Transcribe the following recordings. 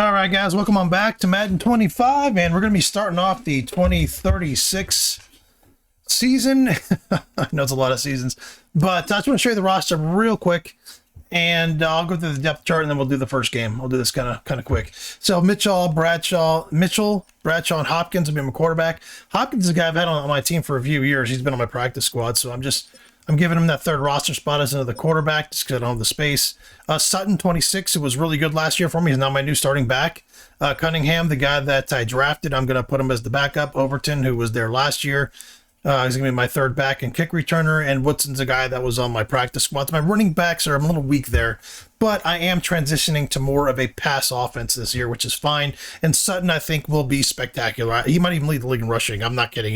All right, guys, welcome on back to Madden 25, and we're going to be starting off the 2036 season. I know it's a lot of seasons, but I just want to show you the roster real quick, and I'll go through the depth chart, and then we'll do the first game. I'll do this kind of quick. So Mitchell, Bradshaw, and Hopkins will be my quarterback. Hopkins is a guy I've had on my team for a few years. He's been on my practice squad, so I'm giving him that third roster spot as another quarterback just because I don't have the space. Sutton, 26, who was really good last year for me. He's now my new starting back. Cunningham, the guy that I drafted, I'm going to put him as the backup. Overton, who was there last year, he's going to be my third back and kick returner. And Woodson's a guy that was on my practice squad. My running backs are a little weak there, but I am transitioning to more of a pass offense this year, which is fine. And Sutton, I think, will be spectacular. He might even lead the league in rushing. I'm not kidding.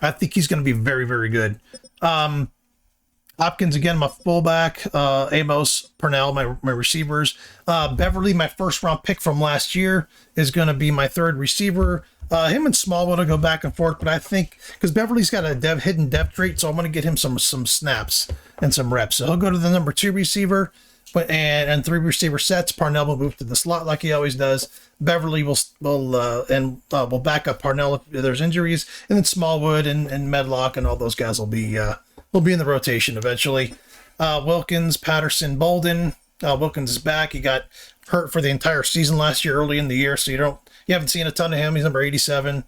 I think he's going to be very, very good. Hopkins, again, my fullback. Amos, Purnell, my receivers. Beverly, my first round pick from last year, is going to be my third receiver. Him and Smallwood will go back and forth, but I think because Beverly's got a hidden depth trait, so I'm going to get him some snaps and some reps. So he'll go to the number 2 receiver, and 3 receiver sets. Parnell will move to the slot like he always does. Beverly will back up Parnell if there's injuries, and then Smallwood and Medlock and all those guys will be in the rotation eventually. Wilkins, Patterson, Bolden. Wilkins is back. He got hurt for the entire season last year, early in the year, so you haven't seen a ton of him. He's number 87.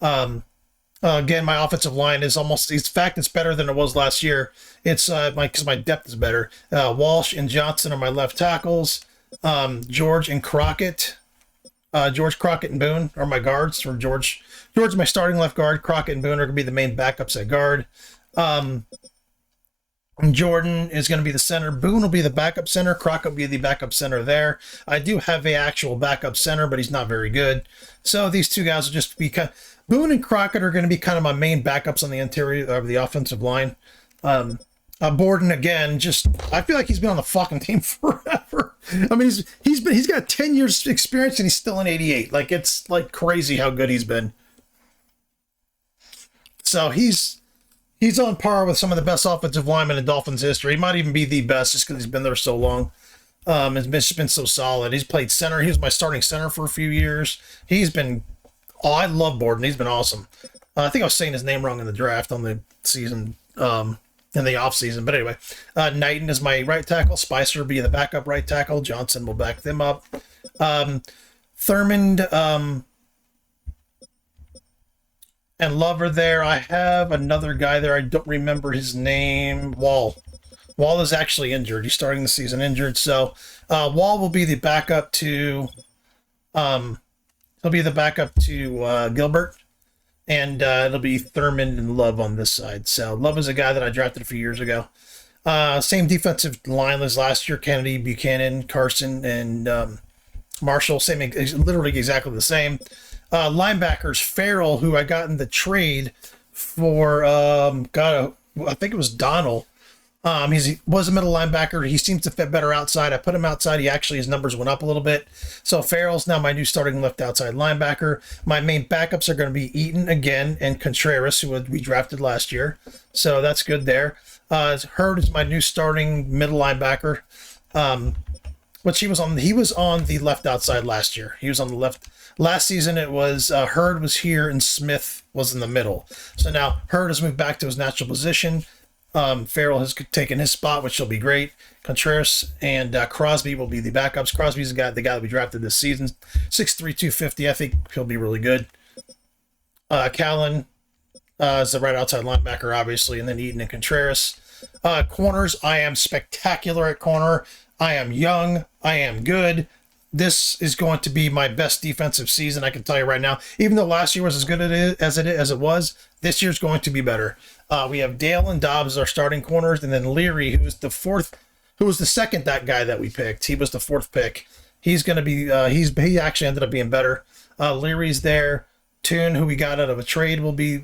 Again, my offensive line is it's better than it was last year. It's because my depth is better. Walsh and Johnson are my left tackles. George and Crockett. George, Crockett, and Boone are my guards. For George is my starting left guard. Crockett and Boone are going to be the main backups at guard. Jordan is going to be the center. Boone will be the backup center. Crockett will be the backup center there. I do have a actual backup center, but he's not very good. So these two guys will just be Boone and Crockett are going to be kind of my main backups on the interior of the offensive line. Borden, again, I feel like he's been on the fucking team forever. I mean, he's got 10 years experience and he's still an 88. Like, it's like crazy how good he's been. So he's on par with some of the best offensive linemen in Dolphins history. He might even be the best just because he's been there so long. It's been so solid. He's played center. He was my starting center for a few years. I love Borden. He's been awesome. I think I was saying his name wrong in the draft on the season, in the off season. But anyway, Knighton is my right tackle. Spicer will be the backup right tackle. Johnson will back them up. Thurmond, and Lover there. I have another guy there. I don't remember his name. Wall is actually injured. He's starting the season injured. So Wall will be the backup to Gilbert. And it'll be Thurmond and Love on this side. So Love is a guy that I drafted a few years ago. Same defensive line as last year. Kennedy, Buchanan, Carson, and Marshall. Literally exactly the same. Linebackers, Farrell, who I got in the trade for, I think it was Donald. He was a middle linebacker. He seems to fit better outside. I put him outside. His numbers went up a little bit. So Farrell's now my new starting left outside linebacker. My main backups are going to be Eaton again and Contreras, who we drafted last year. So that's good there. Hurd is my new starting middle linebacker. He was on the left outside last year. He was on the left. Last season, it was Hurd was here and Smith was in the middle. So now Hurd has moved back to his natural position. Farrell has taken his spot, which will be great. Contreras and Crosby will be the backups. Crosby's the guy that we drafted this season. 6'3", 250. I think he'll be really good. Callan is the right outside linebacker, obviously, and then Eaton and Contreras. Corners, I am spectacular at corner. I am young. I am good. This is going to be my best defensive season, I can tell you right now. Even though last year was as good as it was, this year's going to be better. We have Dale and Dobbs as our starting corners, and then Leary, who was the second guy that we picked. He was the 4th pick. He's going to be he actually ended up being better. Leary's there. Toon, who we got out of a trade, will be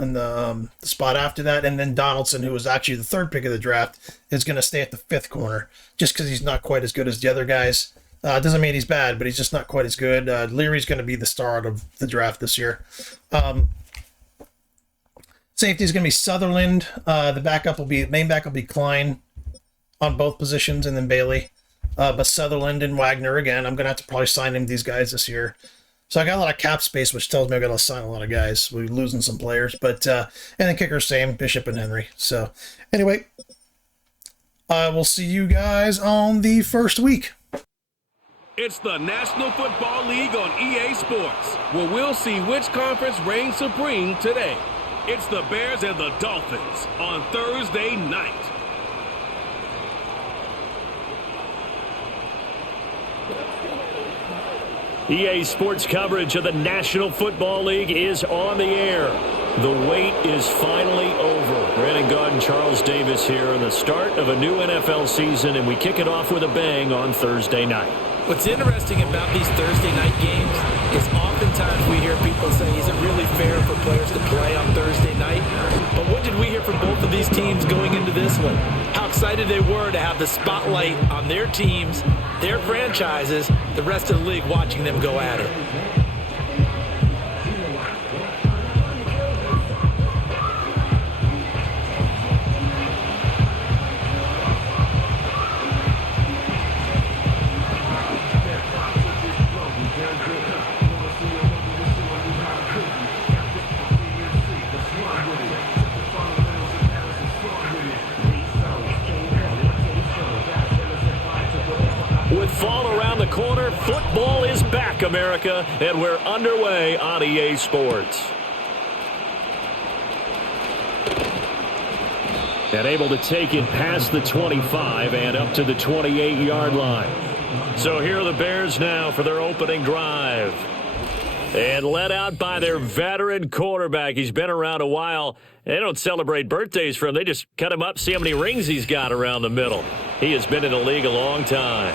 in the spot after that, and then Donaldson, who was actually the 3rd pick of the draft, is going to stay at the 5th corner just because he's not quite as good as the other guys. Doesn't mean he's bad, but he's just not quite as good. Leary's going to be the star of the draft this year. Safety is going to be Sutherland. The main backup will be Klein on both positions, and then Bailey. But Sutherland and Wagner, again, I'm going to have to probably sign these guys this year. So I got a lot of cap space, which tells me I got to sign a lot of guys. We're losing some players. But, and the kicker, same, Bishop and Henry. So, anyway, I will see you guys on the first week. It's the National Football League on EA Sports, where we'll see which conference reigns supreme today. It's the Bears and the Dolphins on Thursday night. EA Sports coverage of the National Football League is on the air. The wait is finally over. Brandon Gaud and Charles Davis here in the start of a new NFL season, and we kick it off with a bang on Thursday night. What's interesting about these Thursday night games is oftentimes we hear people say, is it really fair for players to play on Thursday night? But what did we hear from both of these teams going into this one? How excited they were to have the spotlight on their teams, their franchises, the rest of the league watching them go at it. With fall around the corner, football is back, America, and we're underway on EA Sports. And able to take it past the 25 and up to the 28-yard line. So here are the Bears now for their opening drive. And led out by their veteran quarterback. He's been around a while. They don't celebrate birthdays for him. They just cut him up, see how many rings he's got around the middle. He has been in the league a long time.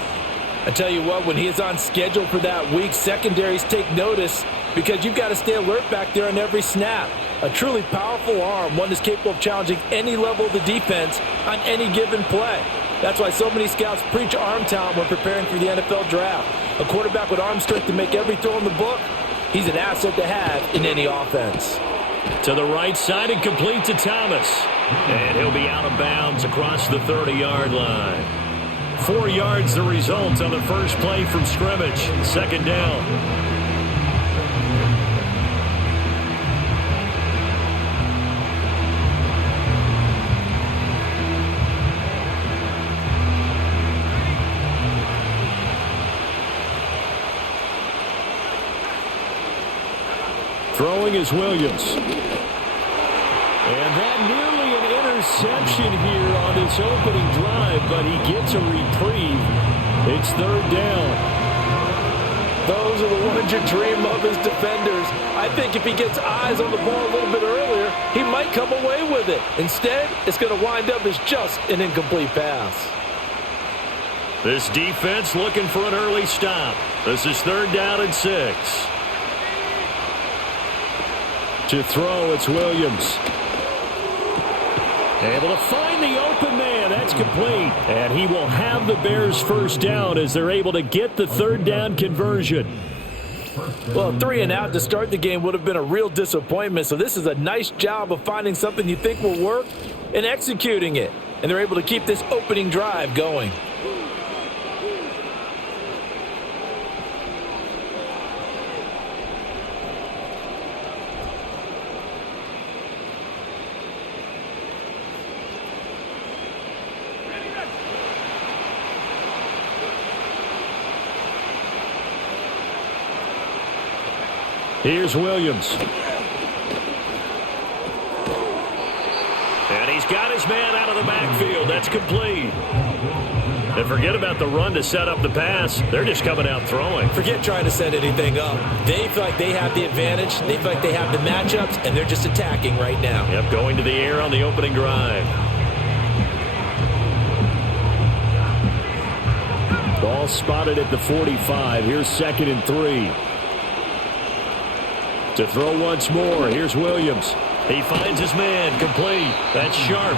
I tell you what, when he is on schedule for that week, secondaries take notice because you've got to stay alert back there on every snap. A truly powerful arm, one that's capable of challenging any level of the defense on any given play. That's why so many scouts preach arm talent when preparing for the NFL draft. A quarterback with arm strength to make every throw in the book, he's an asset to have in any offense. To the right side and complete to Thomas. And he'll be out of bounds across the 30-yard line. 4 yards the result on the first play from scrimmage. Second down. Throwing is Williams. And that nearly an interception here on this opening drive, but he gets a reprieve. It's third down. Those are the ones you dream of as defenders. I think if he gets eyes on the ball a little bit earlier, he might come away with it. Instead, it's going to wind up as just an incomplete pass. This defense looking for an early stop. This is third down and 6. To throw, it's Williams. Able to find the open man. That's complete. And he will have the Bears first down as they're able to get the third down conversion. Well, 3 and out to start the game would have been a real disappointment. So this is a nice job of finding something you think will work and executing it. And they're able to keep this opening drive going. Here's Williams. And he's got his man out of the backfield. That's complete. And forget about the run to set up the pass. They're just coming out throwing. Forget trying to set anything up. They feel like they have the advantage. They feel like they have the matchups, and they're just attacking right now. Yep, going to the air on the opening drive. Ball spotted at the 45. Here's 2nd and 3. To throw once more, here's Williams. He finds his man, complete. That's sharp.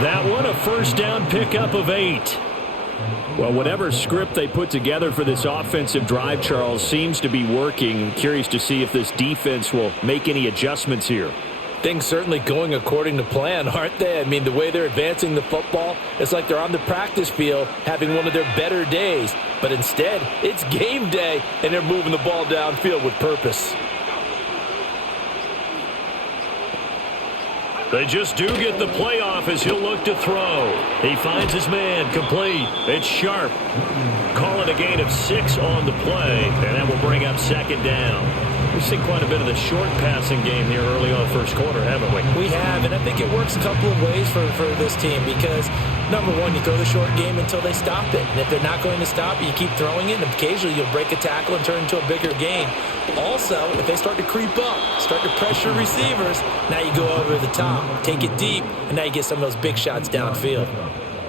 That one a first down pickup of 8. Well, whatever script they put together for this offensive drive, Charles, seems to be working. I'm curious to see if this defense will make any adjustments here. Things certainly going according to plan, aren't they? I mean, the way they're advancing the football, it's like they're on the practice field having one of their better days. But instead, it's game day, and they're moving the ball downfield with purpose. They just do get the playoff as he'll look to throw. He finds his man, complete. It's Sharp. Call it a gain of 6 on the play, and that will bring up second down. We've seen quite a bit of the short passing game here early on first quarter, haven't we? We have, and I think it works a couple of ways for this team because, number one, you throw the short game until they stop it. And if they're not going to stop it, you keep throwing it, and occasionally you'll break a tackle and turn it into a bigger gain. Also, if they start to creep up, start to pressure receivers, now you go over the top, take it deep, and now you get some of those big shots downfield.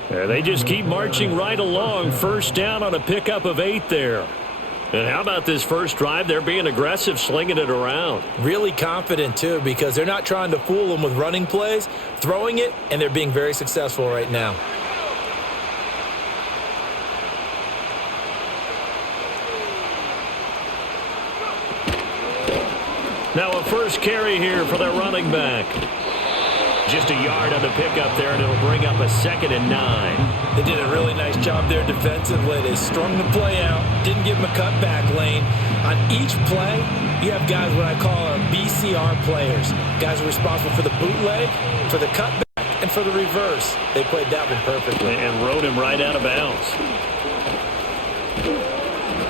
Yeah, they just keep marching right along. First down on a pickup of 8 there. And how about this first drive? They're being aggressive, slinging it around. Really confident, too, because they're not trying to fool them with running plays, throwing it, and they're being very successful right now. Now a first carry here for their running back. Just a yard on the pickup there, and it'll bring up a 2nd and 9. They did a really nice job there defensively. They strung the play out, didn't give them a cutback lane. On each play, you have guys what I call BCR players. Guys are responsible for the bootleg, for the cutback, and for the reverse. They played that one perfectly. And rode him right out of bounds.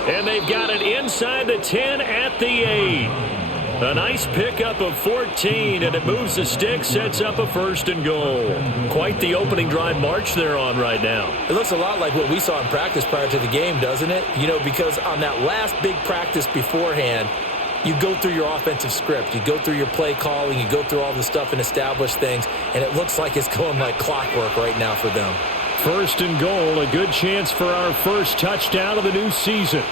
And they've got it inside the 10 at the 8. A nice pickup of 14, and it moves the stick, sets up a 1st and goal. Quite the opening drive march they're on right now. It looks a lot like what we saw in practice prior to the game, doesn't it? You know, because on that last big practice beforehand, you go through your offensive script. You go through your play calling. You go through all the stuff and establish things, and it looks like it's going like clockwork right now for them. 1st and goal, a good chance for our first touchdown of the new season.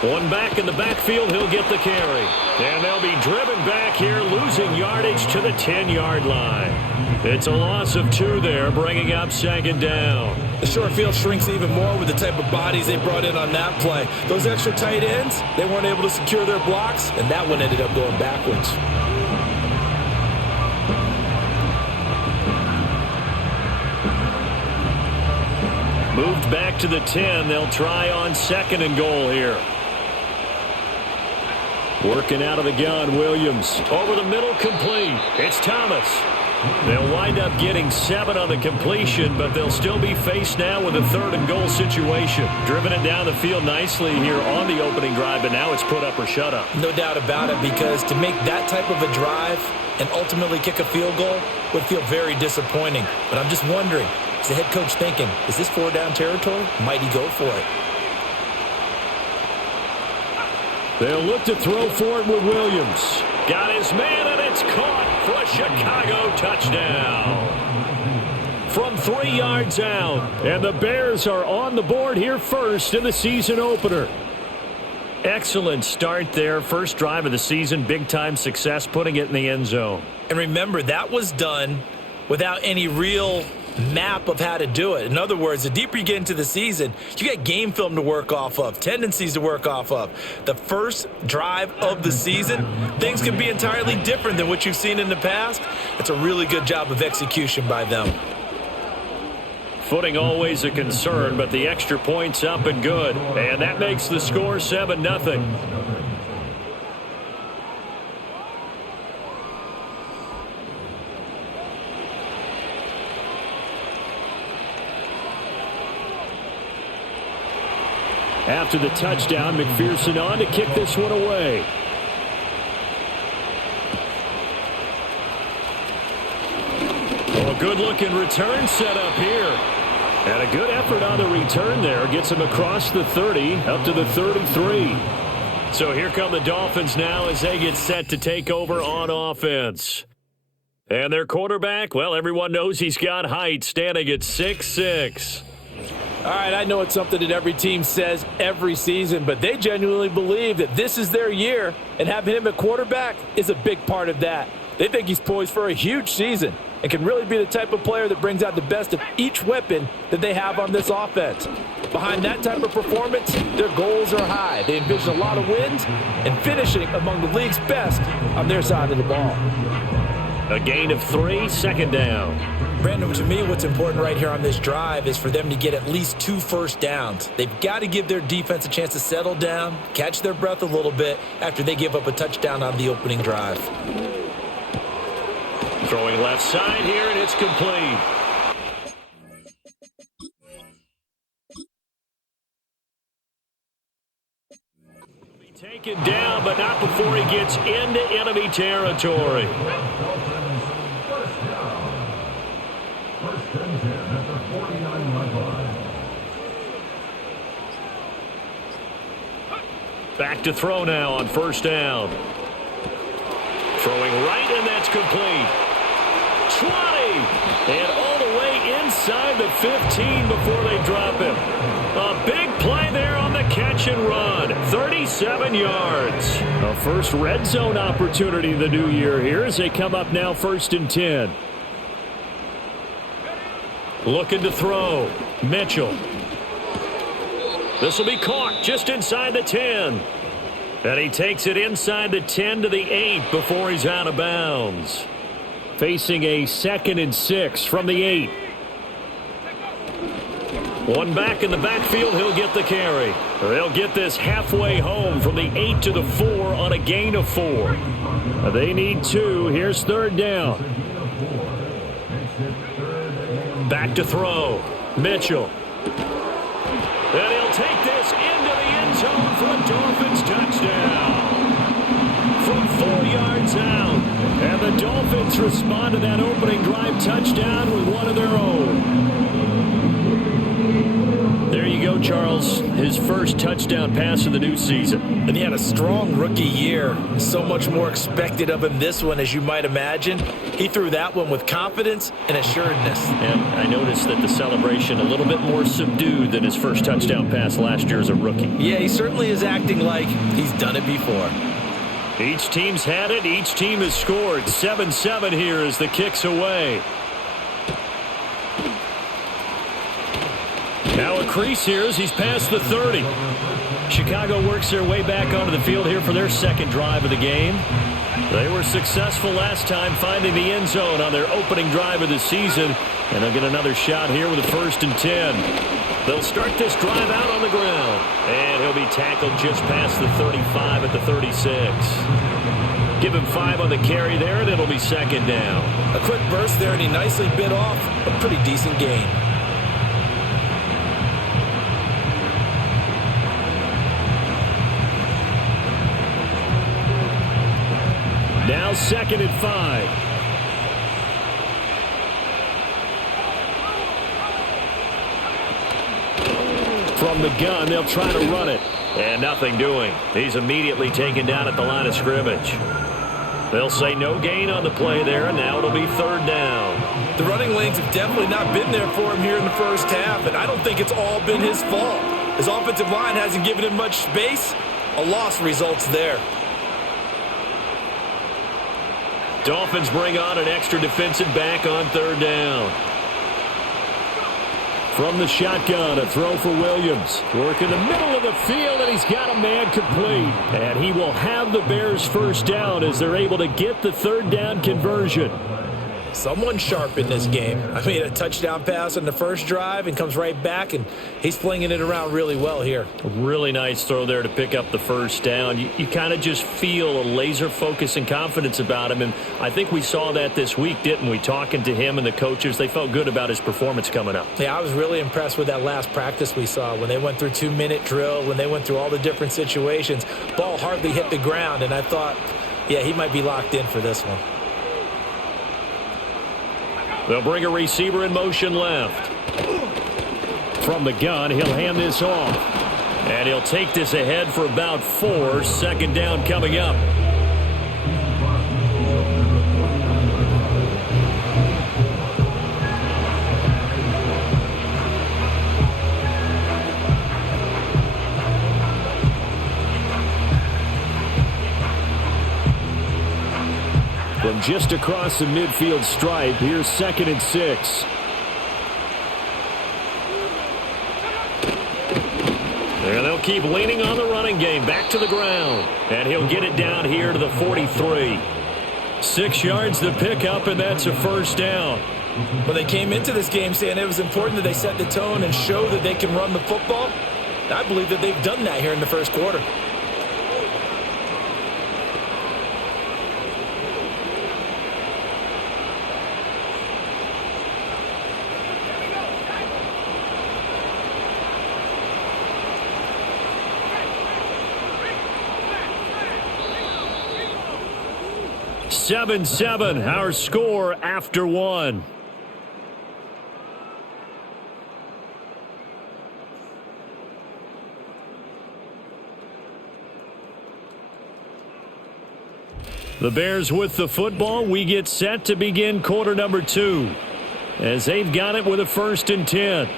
One back in the backfield, he'll get the carry. And they'll be driven back here, losing yardage to the 10-yard line. It's a loss of 2 there, bringing up 2nd down. The short field shrinks even more with the type of bodies they brought in on that play. Those extra tight ends, they weren't able to secure their blocks, and that one ended up going backwards. Moved back to the 10. They'll try on 2nd and goal here. Working out of the gun, Williams. Over the middle, complete. It's Thomas. They'll wind up getting 7 on the completion, but they'll still be faced now with a 3rd and goal situation. Driven it down the field nicely here on the opening drive, but now it's put up or shut up. No doubt about it, because to make that type of a drive and ultimately kick a field goal would feel very disappointing. But I'm just wondering, is the head coach thinking, is this 4-down territory? Might he go for it? They'll look to throw for it with Williams. Got his man, and it's caught for a Chicago touchdown. From 3 yards out, and the Bears are on the board here first in the season opener. Excellent start there. First drive of the season, big-time success, putting it in the end zone. And remember, that was done without any real map of how to do it. In other words, the deeper you get into the season, you got game film to work off of, tendencies to work off of. The first drive of the season, things can be entirely different than what you've seen in the past. It's a really good job of execution by them. Footing always a concern, but the extra point's up and good. And that makes the score 7-0. After the touchdown, McPherson on to kick this one away. Oh, a good-looking return set up here. And a good effort on the return there. Gets him across the 30, up to the 33. So here come the Dolphins now as they get set to take over on offense. And their quarterback, well, everyone knows he's got height, standing at 6'6". All right, I know it's something that every team says every season, but they genuinely believe that this is their year, and having him at quarterback is a big part of that. They think he's poised for a huge season and can really be the type of player that brings out the best of each weapon that they have on this offense. Behind that type of performance, their goals are high. They envision a lot of wins and finishing among the league's best on their side of the ball. A gain of 3, second down. Brandon, to me, what's important right here on this drive is for them to get at least 2 first downs. They've got to give their defense a chance to settle down, catch their breath a little bit after they give up a touchdown on the opening drive. Throwing left side here, and it's complete. Taken down, but not before he gets into enemy territory. Back to throw now on first down. Throwing right, and that's complete. 20, and all the way inside the 15 before they drop him. A big play there on the catch and run. 37 yards. A first red zone opportunity the new year here as they come up now 1st and 10. Looking to throw. Mitchell. This will be caught just inside the 10. And he takes it inside the 10 to the 8 before he's out of bounds. Facing a 2nd and 6 from the 8. One back in the backfield, he'll get the carry. They'll get this halfway home from the 8 to the 4 on a gain of 4. They need 2. Here's 3rd down. Back to throw. Mitchell. And he'll take this into the end zone for a Dolphins touchdown. From 4 yards out. And the Dolphins respond to that opening drive touchdown with one of their own. There you go, Charles. His first touchdown pass of the new season. And he had a strong rookie year. So much more expected of him this one, as you might imagine. He threw that one with confidence and assuredness. And I noticed that the celebration a little bit more subdued than his first touchdown pass last year as a rookie. Yeah, he certainly is acting like he's done it before. Each team's had it. Each team has scored. 7-7 here as the kick's away. Now a crease here as he's past the 30. Chicago works their way back onto the field here for their second drive of the game. They were successful last time finding the end zone on their opening drive of the season. And they'll get another shot here with a 1st and 10. They'll start this drive out on the ground. And he'll be tackled just past the 35 at the 36. Give him 5 on the carry there, and it'll be 2nd down. A quick burst there, and he nicely bit off a pretty decent gain. Now 2nd and 5. From the gun, they'll try to run it. And nothing doing. He's immediately taken down at the line of scrimmage. They'll say no gain on the play there, and now it'll be 3rd down. The running lanes have definitely not been there for him here in the first half, and I don't think it's all been his fault. His offensive line hasn't given him much space. A loss results there. Dolphins bring on an extra defensive back on 3rd down. From the shotgun, a throw for Williams. Work in the middle of the field, and he's got a man complete. And he will have the Bears' first down as they're able to get the 3rd down conversion. Someone sharp in this game. I mean, a touchdown pass on the first drive and comes right back, and he's flinging it around really well here. A really nice throw there to pick up the first down. You kind of just feel a laser focus and confidence about him, and I think we saw that this week, didn't we? Talking to him and the coaches, they felt good about his performance coming up. Yeah, I was really impressed with that last practice we saw when they went through 2-minute drill, when they went through all the different situations. Ball hardly hit the ground, and I thought, yeah, he might be locked in for this one. They'll bring a receiver in motion left. From the gun, he'll hand this off. And he'll take this ahead for about 4. 2nd down coming up. From just across the midfield stripe, here's 2nd and 6. And they'll keep leaning on the running game. Back to the ground. And he'll get it down here to the 43. 6 yards to pick up, and that's a first down. Well, they came into this game saying it was important that they set the tone and show that they can run the football. I believe that they've done that here in the first quarter. Seven, our score after 1. The Bears with the football. We get set to begin quarter number 2 as they've got it with a 1st and 10.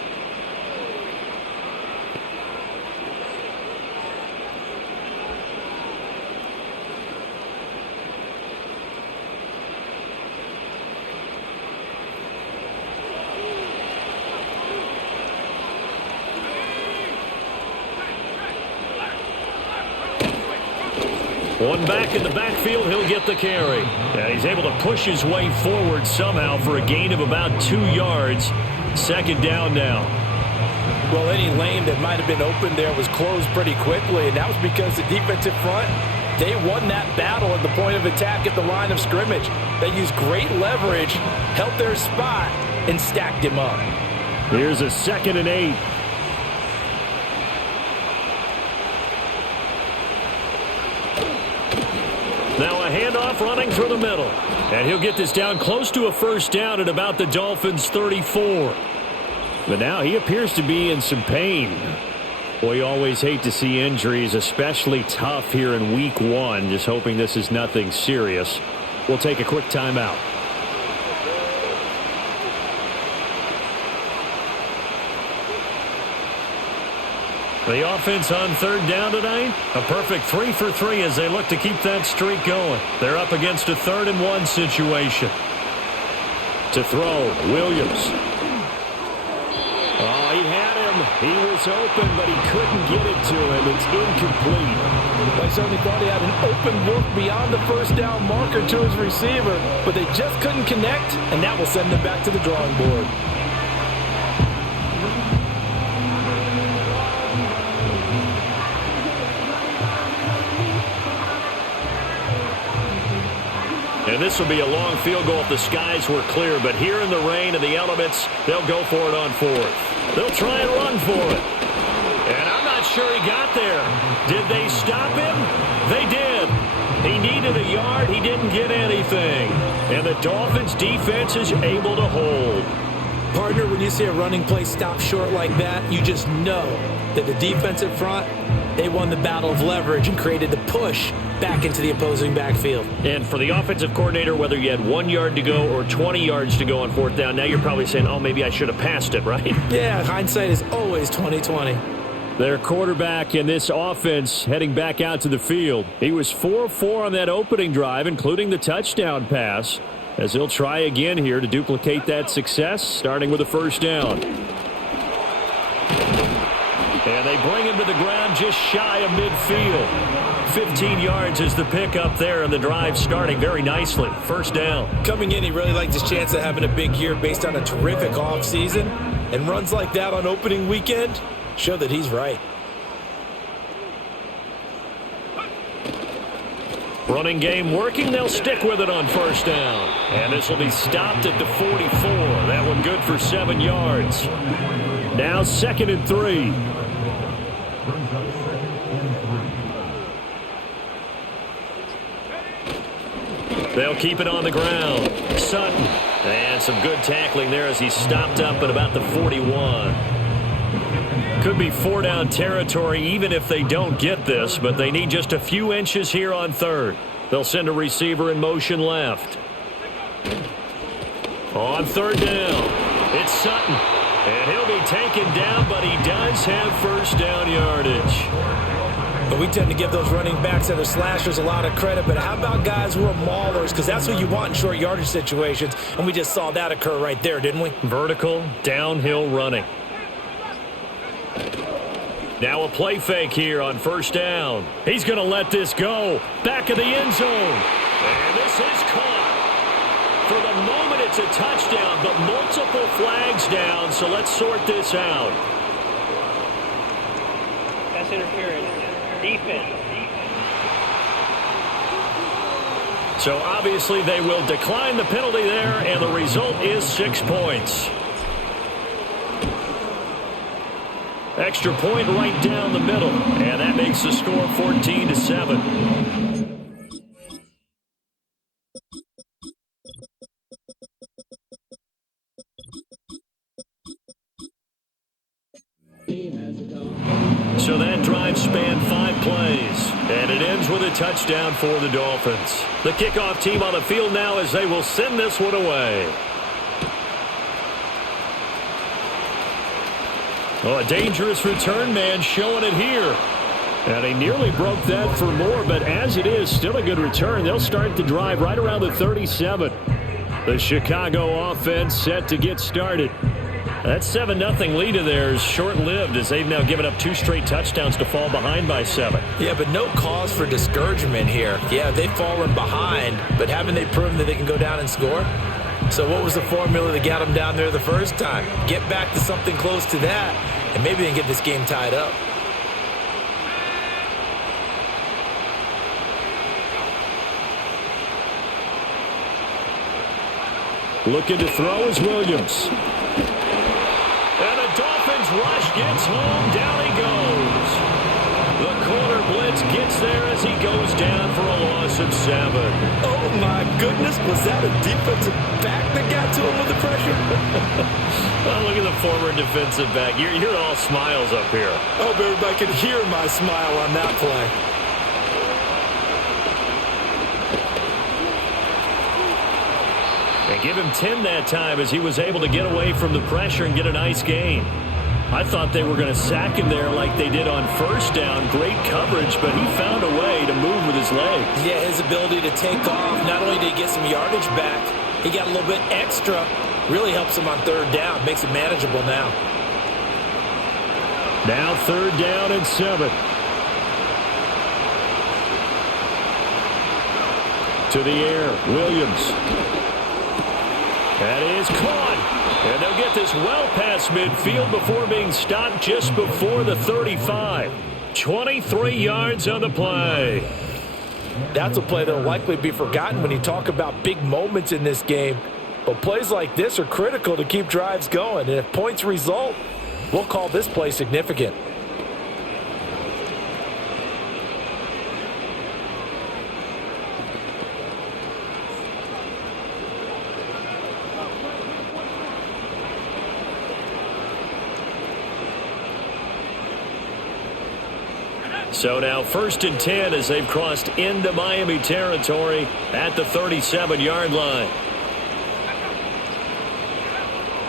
One back in the backfield, he'll get the carry. And he's able to push his way forward somehow for a gain of about 2 yards. 2nd down now. Well, any lane that might have been open there was closed pretty quickly, and that was because the defensive front, they won that battle at the point of attack at the line of scrimmage. They used great leverage, held their spot, and stacked him up. Here's a 2nd and 8. Now a handoff running through the middle. And he'll get this down close to a first down at about the Dolphins' 34. But now he appears to be in some pain. Boy, you always hate to see injuries, especially tough here in week 1. Just hoping this is nothing serious. We'll take a quick timeout. The offense on 3rd down tonight, a perfect 3 for 3 as they look to keep that streak going. They're up against a 3rd and 1 situation. To throw, Williams. Oh, he had him. He was open, but he couldn't get it to him. It's incomplete. I certainly thought he had an open look beyond the first down marker to his receiver, but they just couldn't connect, and that will send them back to the drawing board. And this will be a long field goal if the skies were clear. But here in the rain and the elements, they'll go for it on 4th. They'll try and run for it. And I'm not sure he got there. Did they stop him? They did. He needed a yard. He didn't get anything. And the Dolphins defense is able to hold. Partner, when you see a running play stop short like that, you just know that the defensive front, they won the battle of leverage and created the push back into the opposing backfield. And for the offensive coordinator, whether you had 1 yard to go or 20 yards to go on 4th down, now you're probably saying, oh, maybe I should have passed it, right? Yeah, hindsight is always 20/20. Their quarterback in this offense heading back out to the field. He was 4-4 on that opening drive, including the touchdown pass, as he'll try again here to duplicate that success, starting with a 1st down. And they bring him to the ground just shy of midfield. 15 yards is the pickup there, and the drive starting very nicely. 1st down. Coming in, he really liked his chance of having a big year based on a terrific offseason. And runs like that on opening weekend show that he's right. Running game working. They'll stick with it on 1st down. And this will be stopped at the 44. That one good for 7 yards. Now 2nd and 3. They'll keep it on the ground. Sutton. And some good tackling there as he stopped up at about the 41. Could be 4-down territory even if they don't get this, but they need just a few inches here on 3rd. They'll send a receiver in motion left. On 3rd down, it's Sutton. And he'll be taken down, but he does have 1st down yardage. But we tend to give those running backs that are slashers a lot of credit. But how about guys who are maulers? Because that's what you want in short yardage situations. And we just saw that occur right there, didn't we? Vertical, downhill running. Now a play fake here on first down. He's going to let this go. Back of the end zone. And this is caught. For the moment, it's a touchdown, but multiple flags down, so let's sort this out. That's interference. Defense. So obviously they will decline the penalty there, and the result is 6 points. Extra point right down the middle, and that makes the score 14-7. So that drive spanned 5 plays, and it ends with a touchdown for the Dolphins. The kickoff team on the field now as they will send this one away. Oh, a dangerous return man showing it here. And he nearly broke that for more, but as it is, still a good return. They'll start the drive right around the 37. The Chicago offense set to get started. That 7-0 lead of theirs short-lived as they've now given up 2 straight touchdowns to fall behind by 7. Yeah, but no cause for discouragement here. Yeah, they've fallen behind, but haven't they proven that they can go down and score? So what was the formula that got them down there the first time? Get back to something close to that, and maybe they can get this game tied up. Looking to throw is Williams. And the Dolphins rush gets home. Down he goes. The corner blitz gets there as he goes down for a loss of 7. Oh, my goodness. Was that a defensive back that got to him with the pressure? Oh, look at the former defensive back. You're all smiles up here. I hope everybody could hear my smile on that play. And give him 10 that time as he was able to get away from the pressure and get a nice gain. I thought they were going to sack him there like they did on first down. Great coverage, but he found a way to move with his legs. Yeah, his ability to take off, not only did he get some yardage back, he got a little bit extra. Really helps him on third down, makes it manageable now. Now 3rd down and 7. To the air, Williams. That is caught. And they'll get this well past midfield before being stopped just before the 35. 23 yards on the play. That's a play that will likely be forgotten when you talk about big moments in this game. But plays like this are critical to keep drives going. And if points result, we'll call this play significant. So now 1st and 10 as they've crossed into Miami territory at the 37-yard line.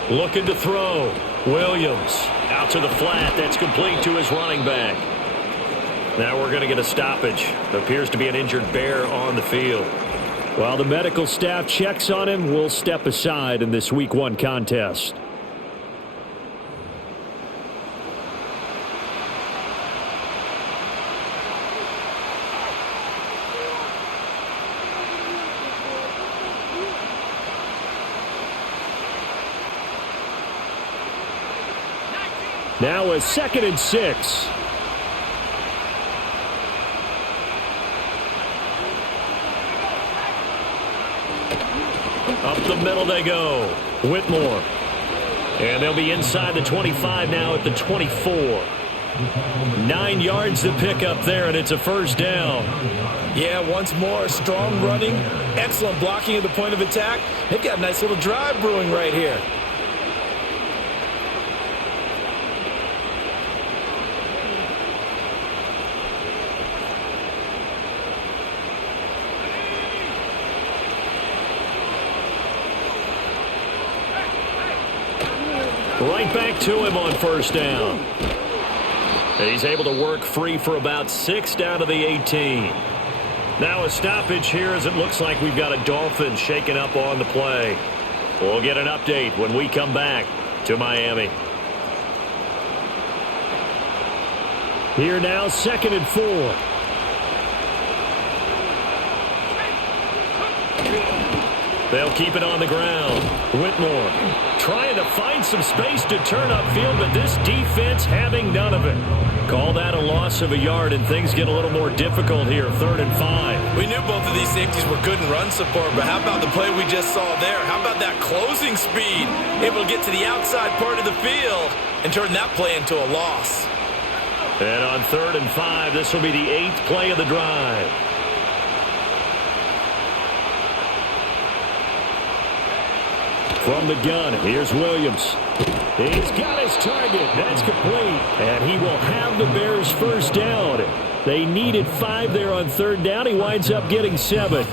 Looking to throw. Williams out to the flat. That's complete to his running back. Now we're going to get a stoppage. There appears to be an injured Bear on the field. While the medical staff checks on him, we'll step aside in this Week 1 contest. Now a 2nd and 6. Up the middle they go. Whitmore. And they'll be inside the 25 now at the 24. 9 yards to pick up there, and it's a 1st down. Yeah, once more, strong running, excellent blocking at the point of attack. They've got a nice little drive brewing right here. Right back to him on 1st down. He's able to work free for about 6 down to the 18. Now a stoppage here as it looks like we've got a Dolphins shaking up on the play. We'll get an update when we come back to Miami. Here now, 2nd and 4. They'll keep it on the ground. Whitmore trying to find some space to turn upfield, but this defense having none of it. Call that a loss of a yard, and things get a little more difficult here, 3rd and 5. We knew both of these safeties were good in run support, but how about the play we just saw there? How about that closing speed? Able to get to the outside part of the field and turn that play into a loss. And on 3rd and 5, this will be the 8th play of the drive. From the gun, here's Williams. He's got his target. That's complete. And he will have the Bears first down. They needed 5 there on 3rd down. He winds up getting 7. I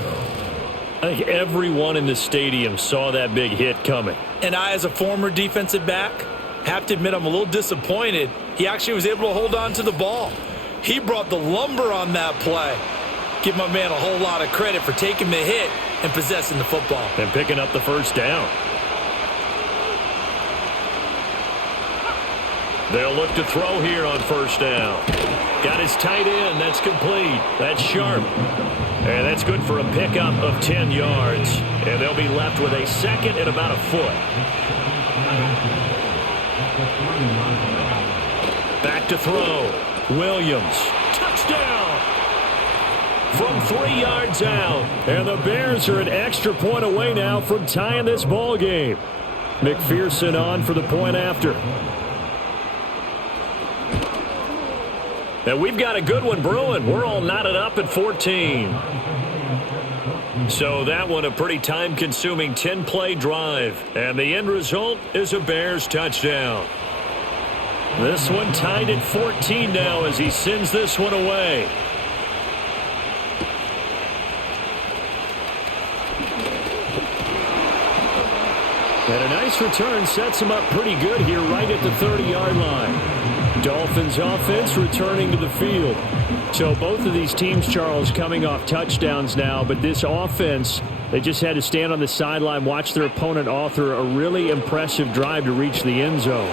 think everyone in the stadium saw that big hit coming. And I, as a former defensive back, have to admit I'm a little disappointed. He actually was able to hold on to the ball. He brought the lumber on that play. Give my man a whole lot of credit for taking the hit and possessing the football. And picking up the first down. They'll look to throw here on 1st down. Got his tight end. That's complete. That's sharp. And that's good for a pickup of 10 yards. And they'll be left with a 2nd and about a foot. Back to throw. Williams. Touchdown. From 3 yards out. And the Bears are an extra point away now from tying this ball game. McPherson on for the point after. And we've got a good one brewing. We're all knotted up at 14. So that one a pretty time-consuming 10-play drive. And the end result is a Bears touchdown. This one tied at 14 now as he sends this one away. And a nice return sets him up pretty good here right at the 30-yard line. Dolphins offense returning to the field. So both of these teams, Charles, coming off touchdowns now, but this offense, they just had to stand on the sideline, watch their opponent author a really impressive drive to reach the end zone.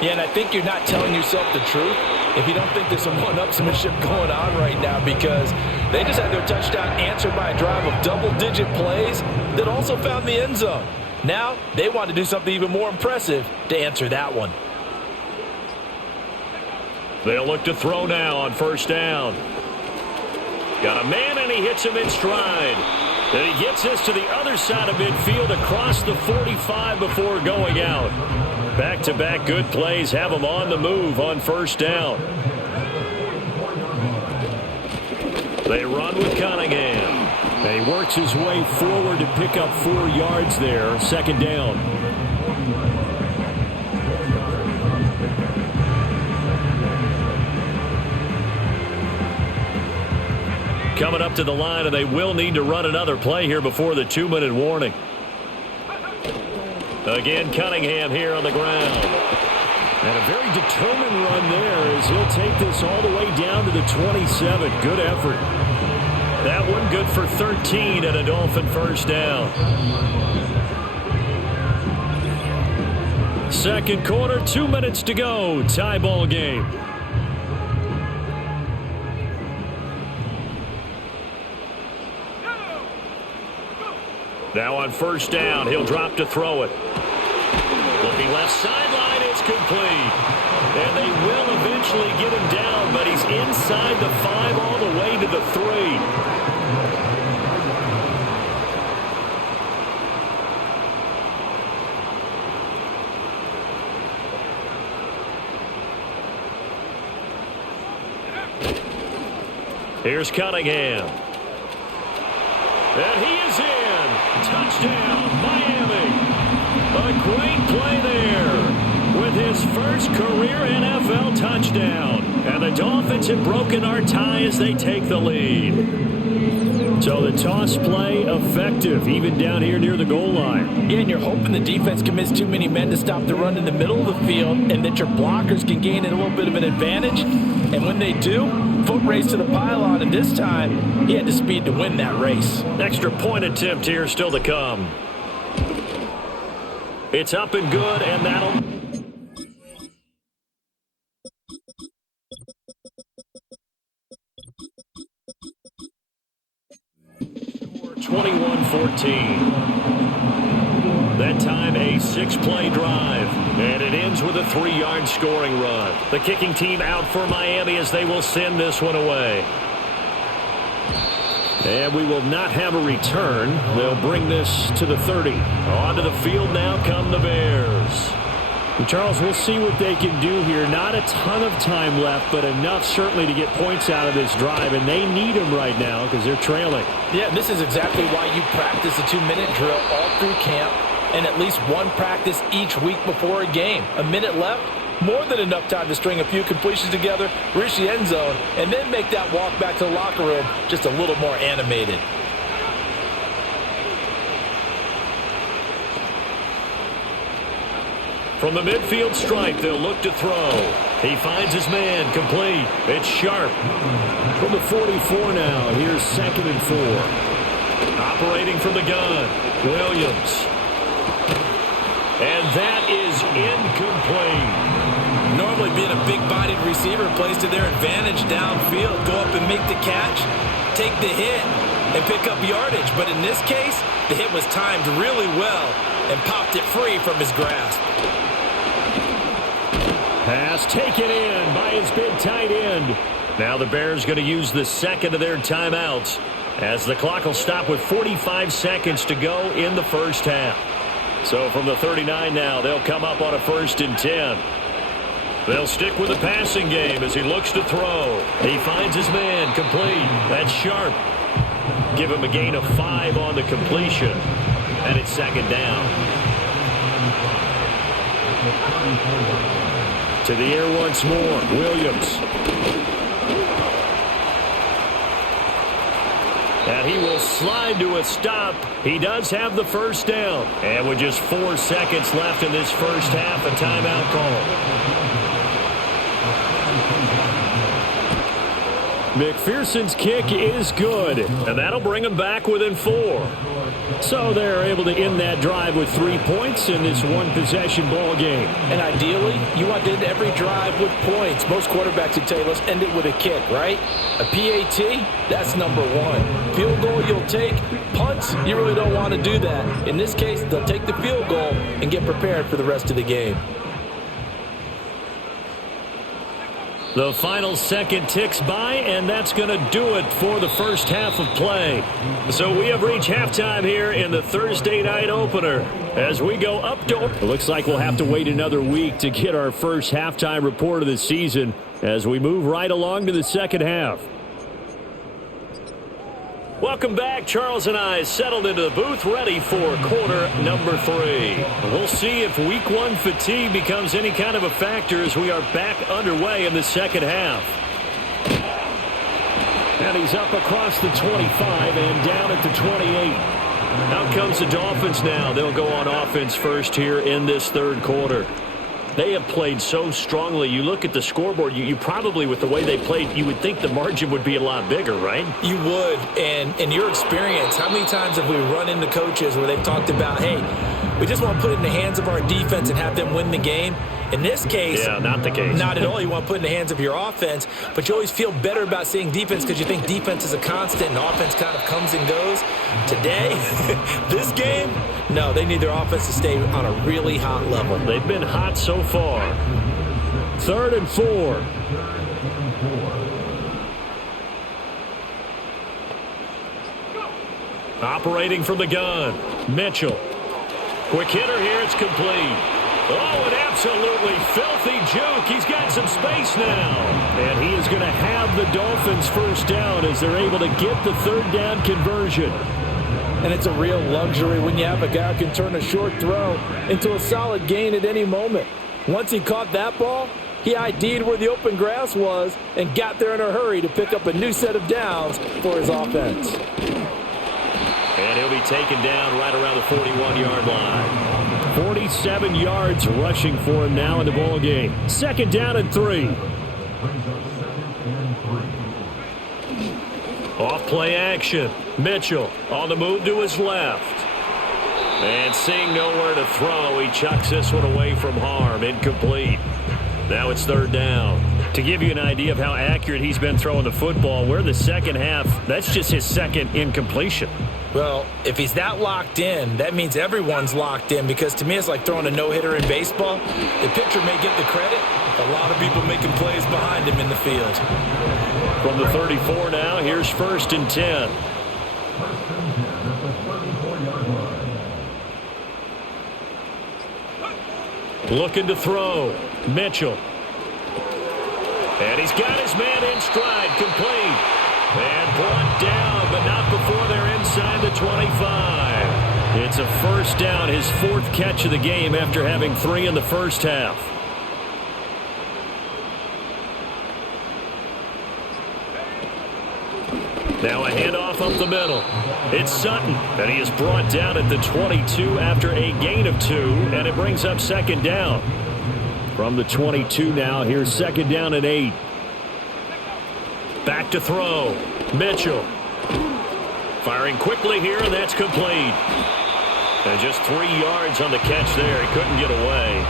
Yeah, and I think you're not telling yourself the truth if you don't think there's some one-upsmanship going on right now, because they just had their touchdown answered by a drive of double-digit plays that also found the end zone. Now they want to do something even more impressive to answer that one. They'll look to throw now on 1st down. Got a man, and he hits him in stride. Then he gets this to the other side of midfield across the 45 before going out. Back-to-back good plays have him on the move on 1st down. They run with Cunningham. And he works his way forward to pick up 4 yards there, 2nd down. Coming up to the line, and they will need to run another play here before the 2-minute warning. Again, Cunningham here on the ground. And a very determined run there as he'll take this all the way down to the 27. Good effort. That one good for 13 and a Dolphin first down. 2nd quarter, 2 minutes to go. Tie ball game. Now on 1st down, he'll drop to throw it. Looking left sideline, it's complete. And they will eventually get him down, but he's inside the 5 all the way to the 3. Here's Cunningham. And he is in. Touchdown, Miami. A great play there with his first career NFL touchdown. And the Dolphins have broken our tie as they take the lead. So the toss play effective, even down here near the goal line. Yeah, and you're hoping the defense commits too many men to stop the run in the middle of the field and that your blockers can gain a little bit of an advantage. And when they do, foot race to the pylon, and this time he had the speed to win that race. Extra point attempt here still to come. It's up and good, and that'll... 21-14. That time a 6-play drive. And it ends with a 3-yard scoring run. The kicking team out for Miami as they will send this one away. And we will not have a return. They'll bring this to the 30. Onto the field now come the Bears. And Charles, we'll see what they can do here. Not a ton of time left, but enough certainly to get points out of this drive, and they need them right now because they're trailing. Yeah, this is exactly why you practice a 2-minute drill all through camp and at least one practice each week before a game. A minute left, more than enough time to string a few completions together, reach the end zone, and then make that walk back to the locker room just a little more animated. From the midfield stripe, they'll look to throw. He finds his man, complete. It's Sharp. From the 44 now, here's 2nd and 4. Operating from the gun, Williams. And that is incomplete. Normally being a big-bodied receiver plays to their advantage downfield. Go up and make the catch, take the hit, and pick up yardage. But in this case, the hit was timed really well and popped it free from his grasp. Pass taken in by his big tight end. Now the Bears going to use the second of their timeouts as the clock will stop with 45 seconds to go in the first half. So from the 39 now, they'll come up on a 1st and 10. They'll stick with the passing game as he looks to throw. He finds his man, complete. That's Sharp. Give him a gain of 5 on the completion. And it's 2nd down. To the air once more, Williams. And he will slide to a stop. He does have the first down. And with just 4 seconds left in this first half, a timeout call. McPherson's kick is good, and that'll bring him back within 4. So they're able to end that drive with 3 points in this one-possession ball game. And ideally, you want to end every drive with points. Most quarterbacks would tell you, let's end it with a kick, right? A PAT, that's number 1. Field goal you'll take. Punts, you really don't want to do that. In this case, they'll take the field goal and get prepared for the rest of the game. The final second ticks by, and that's going to do it for the first half of play. So we have reached halftime here in the Thursday night opener. As we go up to... It looks like we'll have to wait another week to get our first halftime report of the season as we move right along to the second half. Welcome back. Charles and I settled into the booth, ready for quarter number 3. We'll see if week 1 fatigue becomes any kind of a factor as we are back underway in the second half. And he's up across the 25 and down at the 28. Out comes the Dolphins now. They'll go on offense first here in this third quarter. They have played so strongly. You look at the scoreboard, you probably, with the way they played, you would think the margin would be a lot bigger, right? You would. And in your experience, how many times have we run into coaches where they've talked about, hey, we just want to put it in the hands of our defense and have them win the game? In this case, yeah, not the case. Not at all. You want to put it in the hands of your offense, but you always feel better about seeing defense because you think defense is a constant and offense kind of comes and goes. Today, this game, no, they need their offense to stay on a really hot level. They've been hot so far. 3rd and 4. Operating from the gun, Mitchell. Quick hitter here, it's complete. Oh, an absolutely filthy juke. He's got some space now. And he is going to have the Dolphins first down as they're able to get the 3rd down conversion. And it's a real luxury when you have a guy who can turn a short throw into a solid gain at any moment. Once he caught that ball, He ID'd where the open grass was and got there in a hurry to pick up a new set of downs for his offense. And he'll be taken down right around the 41-yard line. 47 yards rushing for him now in the ball game. 2nd down and 3. Off play action. Mitchell on the move to his left. And seeing nowhere to throw, he chucks this one away from harm. Incomplete. Now it's 3rd down. To give you an idea of how accurate he's been throwing the football, we're in the second half. That's just his 2nd incompletion. Well, if he's that locked in, that means everyone's locked in, because to me it's like throwing a no-hitter in baseball. The pitcher may get the credit. A lot of people making plays behind him in the field. From the 34 now, here's 1st and 10. Looking to throw. Mitchell. And he's got his man in stride. Complete. And brought down, but not before they're inside the 25. It's a 1st down, his 4th catch of the game after having 3 in the first half. Now a handoff up the middle. It's Sutton, and he is brought down at the 22 after a gain of 2, and it brings up 2nd down. From the 22 now, here's 2nd down and 8. Back to throw. Mitchell. Firing quickly here, and that's complete. And just 3 yards on the catch there. He couldn't get away.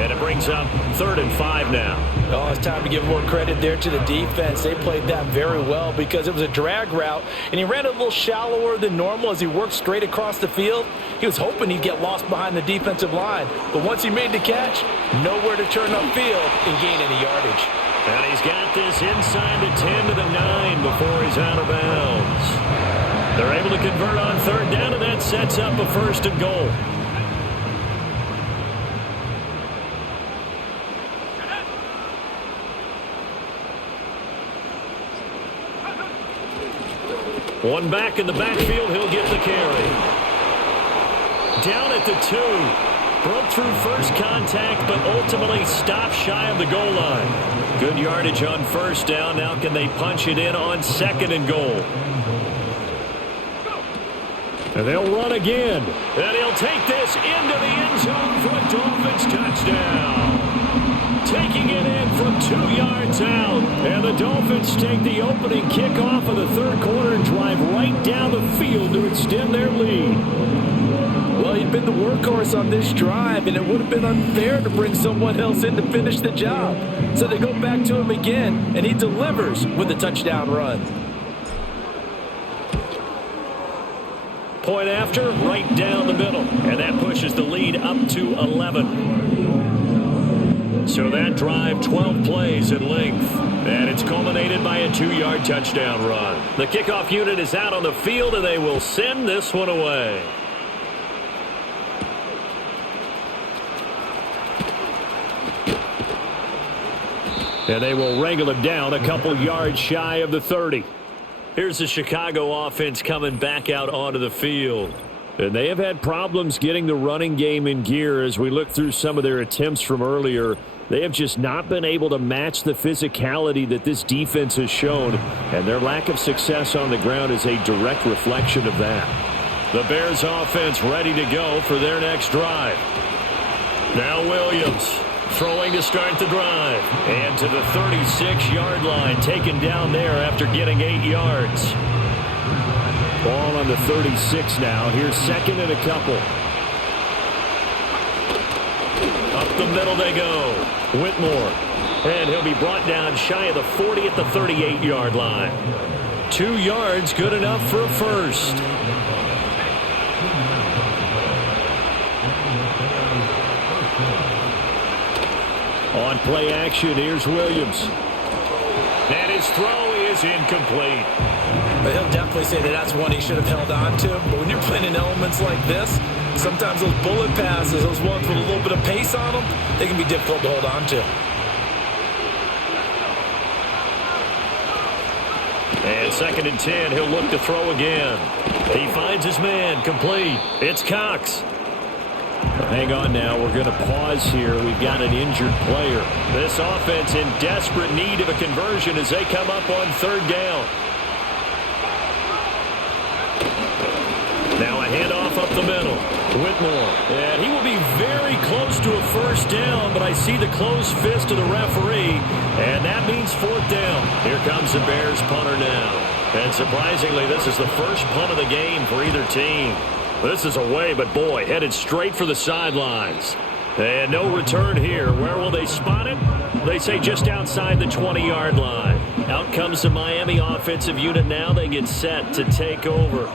And it brings up 3rd and 5 now. Oh, it's time to give more credit there to the defense. They played that very well because it was a drag route, and he ran a little shallower than normal as he worked straight across the field. He was hoping he'd get lost behind the defensive line, but once he made the catch, nowhere to turn upfield and gain any yardage. And he's got this inside the 10 to the 9 before he's out of bounds. They're able to convert on 3rd down, and that sets up a 1st and goal. One back in the backfield, he'll get the carry. Down at the 2. Broke through first contact, but ultimately stopped shy of the goal line. Good yardage on 1st down. Now can they punch it in on 2nd and goal? And they'll run again. And he'll take this into the end zone for a Dolphins touchdown. Taking it in from 2 yards out. And the Dolphins take the opening kickoff of the 3rd quarter and drive right down the field to extend their lead. Well, he'd been the workhorse on this drive, and it would have been unfair to bring someone else in to finish the job. So they go back to him again, and he delivers with a touchdown run. Point after, right down the middle. And that pushes the lead up to 11. So that drive, 12 plays in length. And it's culminated by a 2-yard touchdown run. The kickoff unit is out on the field, and they will send this one away. And they will wrangle him down a couple yards shy of the 30. Here's the Chicago offense coming back out onto the field. And they have had problems getting the running game in gear as we look through some of their attempts from earlier. They have just not been able to match the physicality that this defense has shown, and their lack of success on the ground is a direct reflection of that. The Bears offense ready to go for their next drive. Now Williams throwing to start the drive. And to the 36-yard line, taken down there after getting 8 yards. Ball on the 36 now. Here's 2nd and a couple. Up the middle they go. Whitmore. And he'll be brought down shy of the 40 at the 38-yard line. 2 yards, good enough for a first. On play action, here's Williams. And his throw is incomplete. But he'll definitely say that that's one he should have held on to. But when you're playing in elements like this, sometimes those bullet passes, those ones with a little bit of pace on them, they can be difficult to hold on to. And 2nd and 10, he'll look to throw again. He finds his man, complete. It's Cox. Hang on now. We're going to pause here. We've got an injured player. This offense in desperate need of a conversion as they come up on third down. Now a handoff up the middle. Whitmore. And he will be very close to a first down, but I see the closed fist of the referee, and that means fourth down. Here comes the Bears punter now. And surprisingly, this is the first punt of the game for either team. This is away, but boy, headed straight for the sidelines. And no return here. Where will they spot it? They say just outside the 20-yard line. Out comes the Miami offensive unit now. They get set to take over.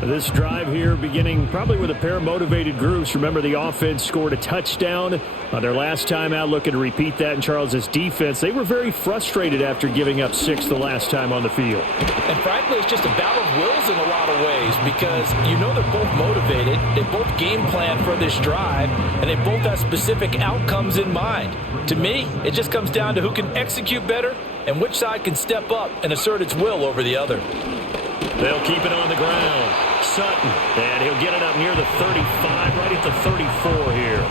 This drive here beginning probably with a pair of motivated groups. Remember, the offense scored a touchdown on their last time out, looking to repeat that in Charles's defense. They were very frustrated after giving up 6 the last time on the field. And frankly, it's just a battle of wills in a lot of ways because you know they're both motivated. They both game plan for this drive, and they both have specific outcomes in mind. To me, it just comes down to who can execute better and which side can step up and assert its will over the other. They'll keep it on the ground. Sutton, and he'll get it up near the 35, right at the 34 here.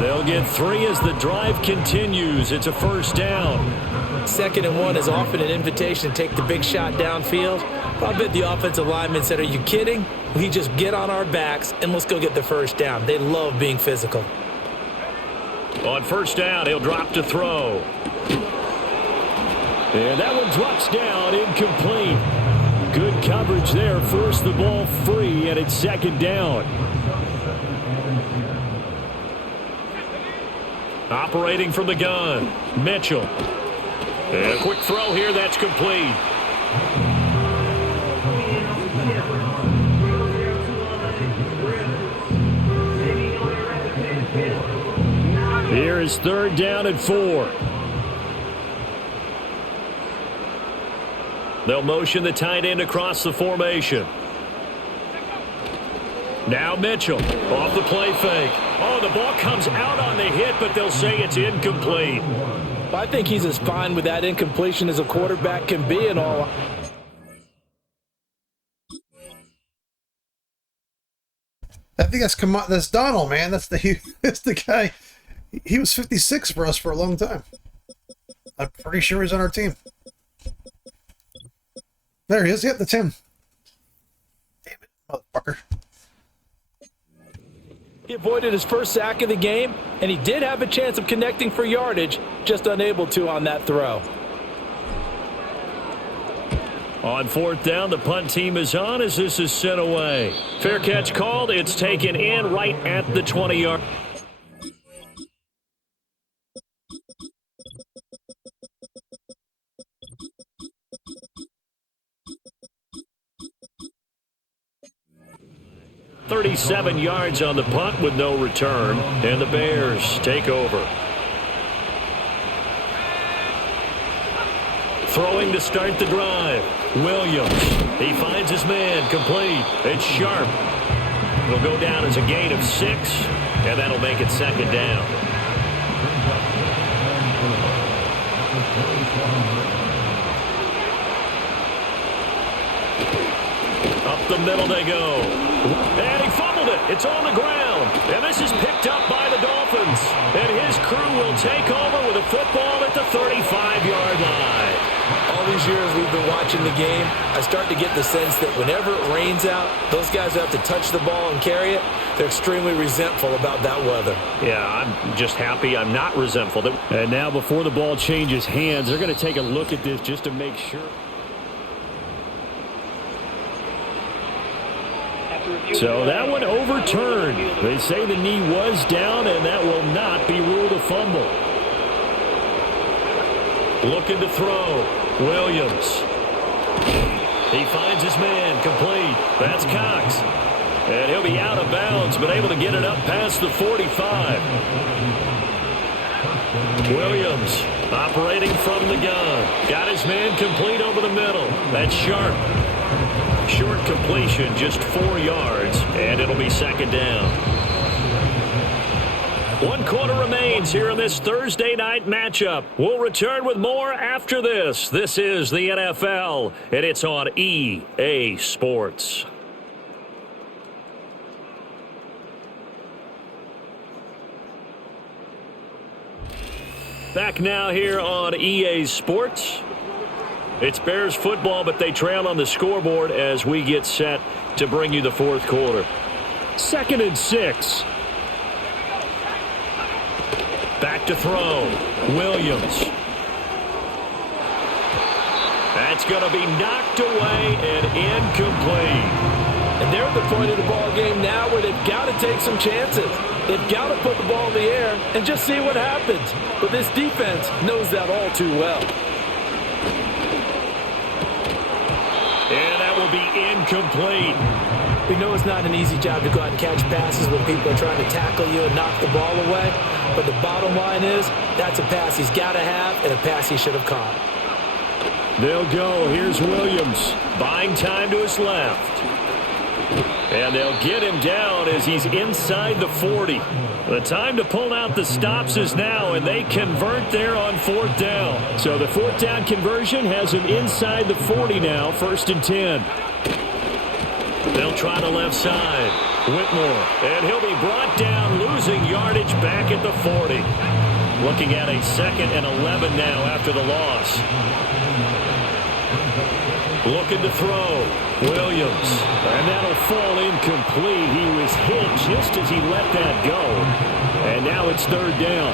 They'll get 3 as the drive continues. It's a first down. 2nd and 1 is often an invitation to take the big shot downfield. I bet the offensive lineman said, are you kidding? We just get on our backs and let's go get the first down. They love being physical. On first down, he'll drop to throw. And that one drops down, incomplete. Good coverage there, forced the ball free, and it's 2nd down. Operating from the gun, Mitchell. And a quick throw here, that's complete. Here is 3rd down and 4. They'll motion the tight end across the formation. Now Mitchell off the play fake. Oh, the ball comes out on the hit, but they'll say it's incomplete. I think he's as fine with that incompletion as a quarterback can be in all. I think that's Donald, man. That's the guy. He was 56 for us for a long time. I'm pretty sure he's on our team. There he is. Yep, that's him. Damn it, motherfucker. He avoided his first sack of the game, and he did have a chance of connecting for yardage, just unable to on that throw. On 4th down, the punt team is on as this is sent away. Fair catch called. It's taken in right at the 20-yard. .37 yards on the punt with no return, and the Bears take over. Throwing to start the drive. Williams. He finds his man. Complete. It's Sharp. It'll go down as a gain of 6, and that'll make it 2nd down. Up the middle they go. And he fumbled it. It's on the ground. And this is picked up by the Dolphins. And his crew will take over with a football at the 35-yard line. All these years we've been watching the game, I start to get the sense that whenever it rains out, those guys who have to touch the ball and carry it, they're extremely resentful about that weather. Yeah, I'm just happy I'm not resentful. And now before the ball changes hands, they're going to take a look at this just to make sure. So that one overturned. They say the knee was down, and that will not be ruled a fumble. Looking to throw. Williams. He finds his man. Complete. That's Cox. And he'll be out of bounds, but able to get it up past the 45. Williams operating from the gun. Got his man complete over the middle. That's Sharp. Short completion, just 4 yards, and it'll be 2nd down. 1 quarter remains here in this Thursday night matchup. We'll return with more after this. This is the NFL, and it's on EA Sports. Back now here on EA Sports. It's Bears football, but they trail on the scoreboard as we get set to bring you the fourth quarter. 2nd and 6. Back to throw. Williams. That's going to be knocked away and incomplete. And they're at the point of the ball game now where they've got to take some chances. They've got to put the ball in the air and just see what happens. But this defense knows that all too well. And that will be incomplete. We know it's not an easy job to go out and catch passes when people are trying to tackle you and knock the ball away. But the bottom line is that's a pass he's got to have and a pass he should have caught. They'll go. Here's Williams. Buying time to his left. And they'll get him down as he's inside the 40. The time to pull out the stops is now, and they convert there on 4th down. So the 4th down conversion has him inside the 40 now, 1st and 10. They'll try the left side. Whitmore, and he'll be brought down, losing yardage back at the 40. Looking at a 2nd and 11 now after the loss. Looking to throw. Williams. And that'll fall incomplete. He was hit just as he let that go. And now it's 3rd down.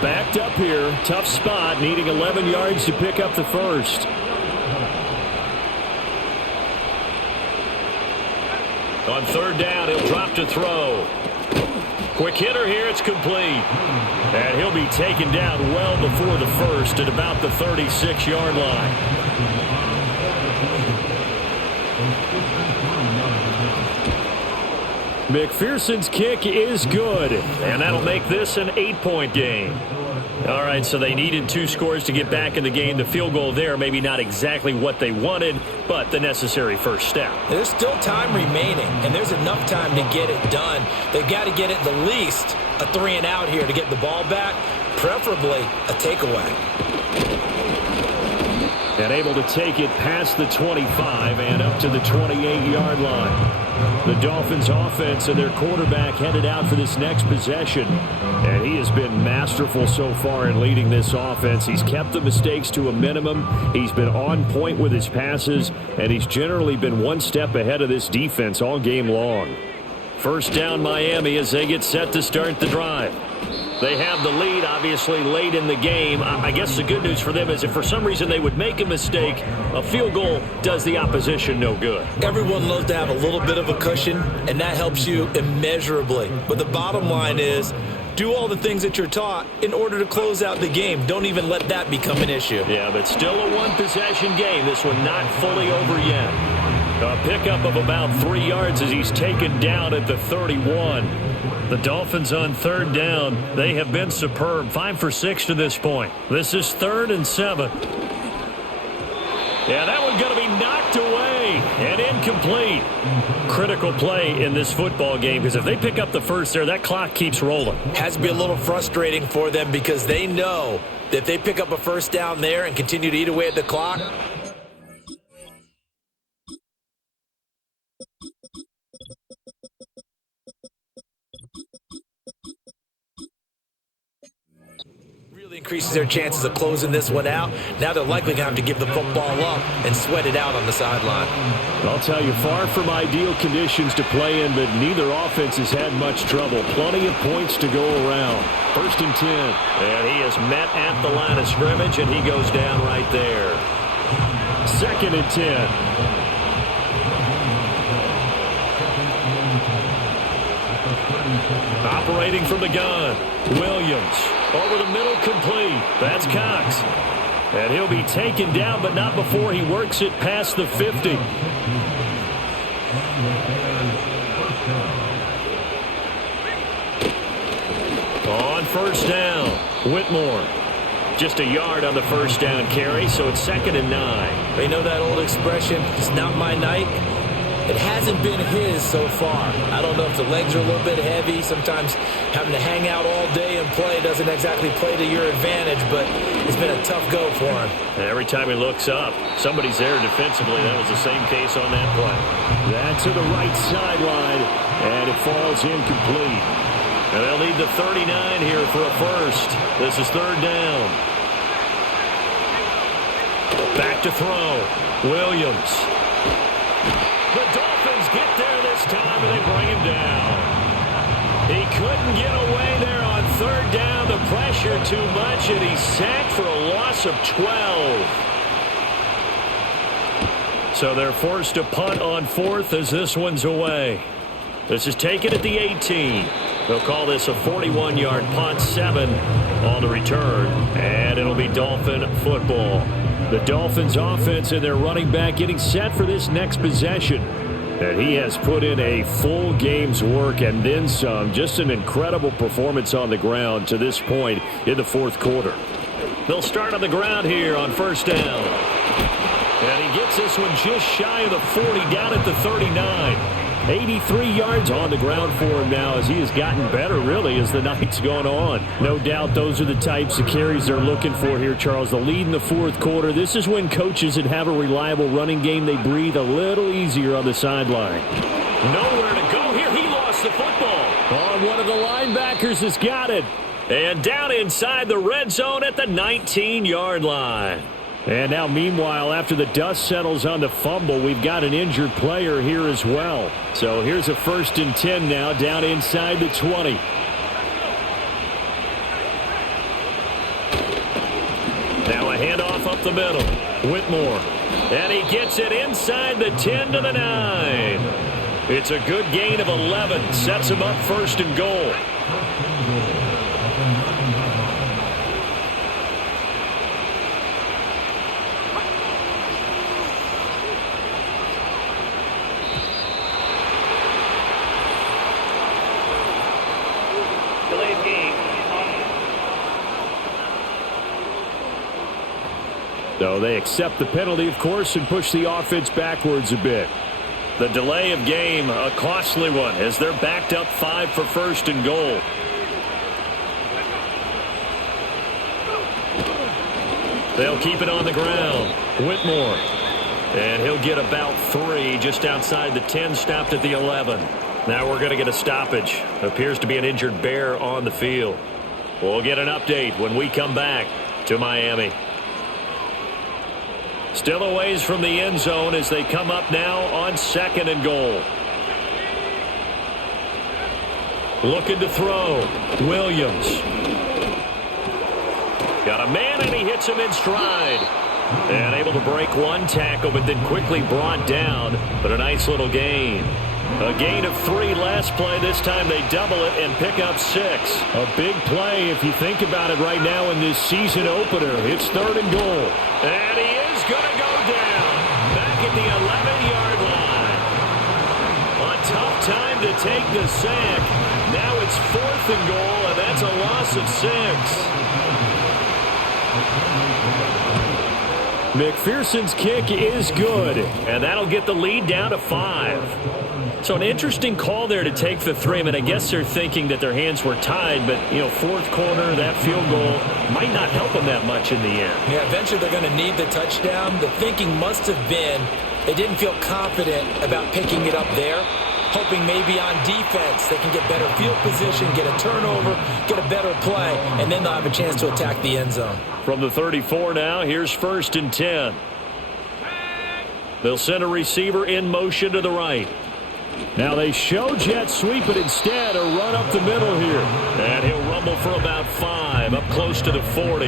Backed up here. Tough spot. Needing 11 yards to pick up the first. On 3rd down, he'll drop to throw. Quick hitter here. It's complete. And he'll be taken down well before the first at about the 36-yard line. McPherson's kick is good, and that'll make this an 8-point game. All right, so they needed 2 scores to get back in the game. The field goal there, maybe not exactly what they wanted, but the necessary first step. There's still time remaining, and there's enough time to get it done. They've got to get at the least a 3-and-out here to get the ball back, preferably a takeaway. And able to take it past the 25 and up to the 28-yard line. The Dolphins offense and their quarterback headed out for this next possession. And he has been masterful so far in leading this offense. He's kept the mistakes to a minimum. He's been on point with his passes. And he's generally been one step ahead of this defense all game long. 1st down Miami as they get set to start the drive. They have the lead, obviously, late in the game. I guess the good news for them is if for some reason they would make a mistake, a field goal does the opposition no good. Everyone loves to have a little bit of a cushion, and that helps you immeasurably. But the bottom line is, do all the things that you're taught in order to close out the game. Don't even let that become an issue. Yeah, but still a one-possession game. This one not fully over yet. A pickup of about 3 yards as he's taken down at the 31. The Dolphins on 3rd down. They have been superb. 5 for 6 to this point. This is 3rd and 7. Yeah, that one's going to be knocked away and incomplete. Critical play in this football game because if they pick up the first there, that clock keeps rolling. Has to be a little frustrating for them because they know that if they pick up a 1st down there and continue to eat away at the clock, increases their chances of closing this one out. Now they're likely going to have to give the football up and sweat it out on the sideline. I'll tell you, far from ideal conditions to play in, but neither offense has had much trouble. Plenty of points to go around. 1st and 10. And he is met at the line of scrimmage, and he goes down right there. 2nd and 10. Operating from the gun, Williams. Over the middle, complete. That's Cox. And he'll be taken down, but not before he works it past the 50. On 1st down, Whitmore. Just a yard on the 1st down carry, so it's 2nd and 9. You know that old expression, it's not my night? It hasn't been his so far. I don't know if the legs are a little bit heavy. Sometimes having to hang out all day and play doesn't exactly play to your advantage, but it's been a tough go for him. And every time he looks up, somebody's there defensively. That was the same case on that play. That to the right sideline, and it falls incomplete. And they'll need the 39 here for a first. This is third down. Back to throw. Williams. The Dolphins get there this time, and they bring him down. He couldn't get away there on third down. The pressure too much, and he's sacked for a loss of 12. So they're forced to punt on fourth as this one's away. This is taken at the 18. They'll call this a 41-yard punt, 7 on the return, and it'll be Dolphin football. The Dolphins offense and their running back getting set for this next possession. And he has put in a full game's work and then some. Just an incredible performance on the ground to this point in the fourth quarter. They'll start on the ground here on first down. And he gets this one just shy of the 40, down at the 39. 83 yards on the ground for him now as he has gotten better, really, as the night's gone on. No doubt those are the types of carries they're looking for here, Charles. The lead in the fourth quarter. This is when coaches that have a reliable running game, they breathe a little easier on the sideline. Nowhere to go here. He lost the football. Oh, one of the linebackers has got it. And down inside the red zone at the 19-yard line. And now, meanwhile, after the dust settles on the fumble, we've got an injured player here as well. So here's a 1st and 10 now, down inside the 20. Now a handoff up the middle. Whitmore. And he gets it inside the 10 to the 9. It's a good gain of 11. Sets him up 1st and goal. Delayed game. So they accept the penalty, of course, and push the offense backwards a bit. The delay of game, a costly one, as they're backed up 5 for 1st and goal. They'll keep it on the ground. Whitmore. And he'll get about 3 just outside the 10, stopped at the 11. Now we're going to get a stoppage. Appears to be an injured Bear on the field. We'll get an update when we come back to Miami. Still a ways from the end zone as they come up now on 2nd and goal. Looking to throw. Williams. Got a man, and he hits him in stride. And able to break one tackle, but then quickly brought down. But a nice little gain. A gain of 3 last play. This time they double it and pick up 6. A big play if you think about it right now in this season opener. It's 3rd and goal. And he is going to go down. Back at the 11-yard line. A tough time to take the sack. Now it's 4th and goal, and that's a loss of 6. McPherson's kick is good, and that'll get the lead down to 5. So an interesting call there to take the 3. I mean, I guess they're thinking that their hands were tied, but, you know, fourth quarter, that field goal might not help them that much in the end. Yeah, eventually they're going to need the touchdown. The thinking must have been they didn't feel confident about picking it up there, hoping maybe on defense they can get better field position, get a turnover, get a better play, and then they'll have a chance to attack the end zone. From the 34 now, here's 1st and 10. They'll send a receiver in motion to the right. Now they show jet sweep, but instead a run up the middle here. And he'll rumble for about 5, up close to the 40.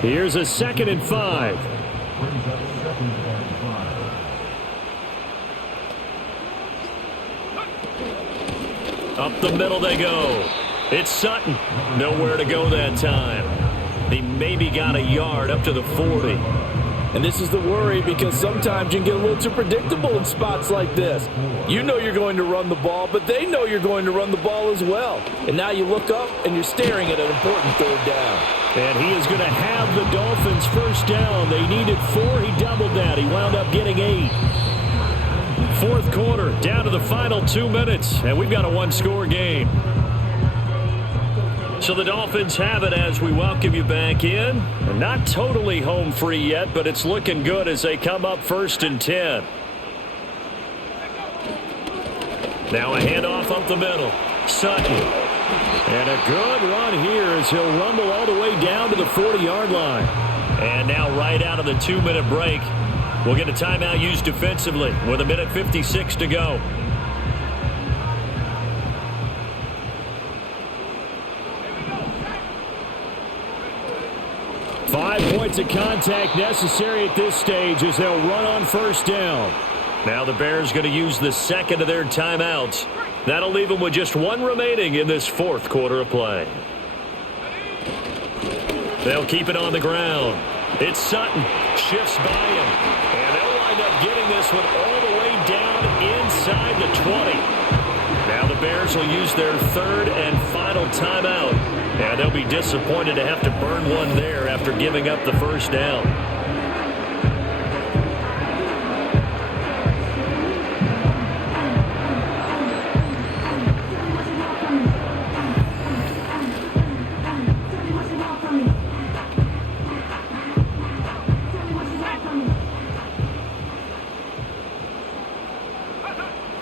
Here's a 2nd and 5. Up the middle they go. It's Sutton. Nowhere to go that time. He maybe got a yard up to the 40. And this is the worry, because sometimes you can get a little too predictable in spots like this. You know you're going to run the ball, but they know you're going to run the ball as well. And now you look up and you're staring at an important 3rd down. And he is going to have the Dolphins 1st down. They needed 4. He doubled that. He wound up getting 8. Fourth quarter, down to the final 2 minutes, and we've got a 1-score game. So the Dolphins have it as we welcome you back in. Not totally home free yet, but it's looking good as they come up 1st and 10. Now a handoff up the middle. Sutton. And a good run here as he'll rumble all the way down to the 40-yard line. And now right out of the 2-minute break, we'll get a timeout used defensively with 1:56 to go. Five points of contact necessary at this stage as they'll run on first down. Now the Bears going to use the second of their timeouts. That'll leave them with just one remaining in this fourth quarter of play. They'll keep it on the ground. It's Sutton. Shifts by him. And they'll wind up getting this one all the way down inside the 20. Now the Bears will use their third and final timeout. And they'll be disappointed to have to burn one there after giving up the first down.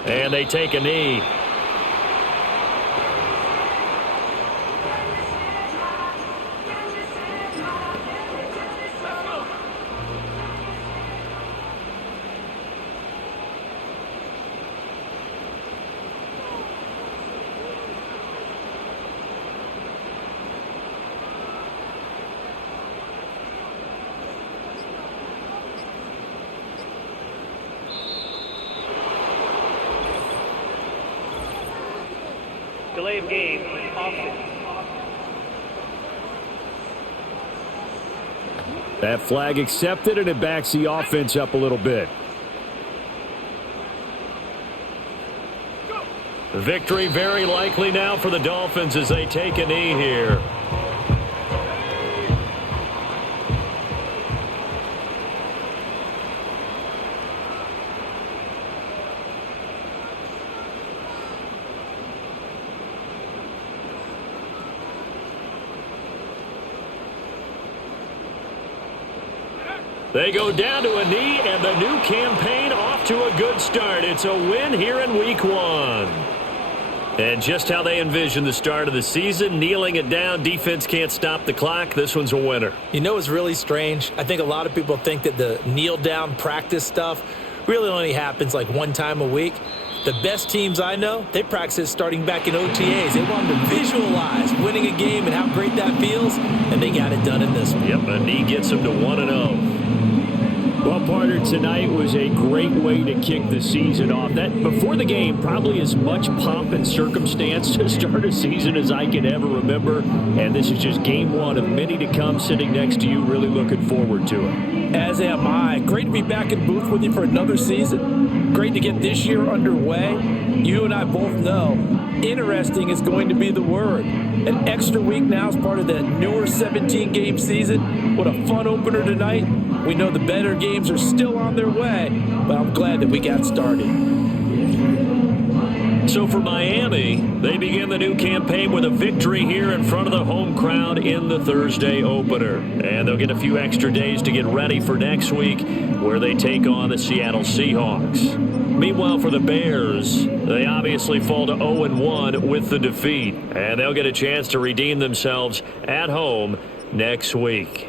And they take a knee. Delay of game, offense. That flag accepted, and it backs the offense up a little bit. Victory very likely now for the Dolphins as they take a knee here. They go down to a knee, and the new campaign off to a good start. It's a win here in Week 1. And just how they envision the start of the season, kneeling it down, defense can't stop the clock. This one's a winner. You know what's really strange? I think a lot of people think that the kneel-down practice stuff really only happens like one time a week. The best teams I know, they practice it starting back in OTAs. They want to visualize winning a game and how great that feels, and they got it done in this one. Yep, a knee gets them to 1-0. Well, partner, tonight was a great way to kick the season off. That before the game, probably as much pomp and circumstance to start a season as I can ever remember. And this is just game one of many to come. Sitting next to you, really looking forward to it. As am I. Great to be back in booth with you for another season. Great to get this year underway. You and I both know interesting is going to be the word. An extra week now as part of that newer 17-game season. What a fun opener tonight. We know the better games are still on their way, but I'm glad that we got started. So for Miami, they begin the new campaign with a victory here in front of the home crowd in the Thursday opener. And they'll get a few extra days to get ready for next week where they take on the Seattle Seahawks. Meanwhile, for the Bears, they obviously fall to 0-1 with the defeat. And they'll get a chance to redeem themselves at home next week.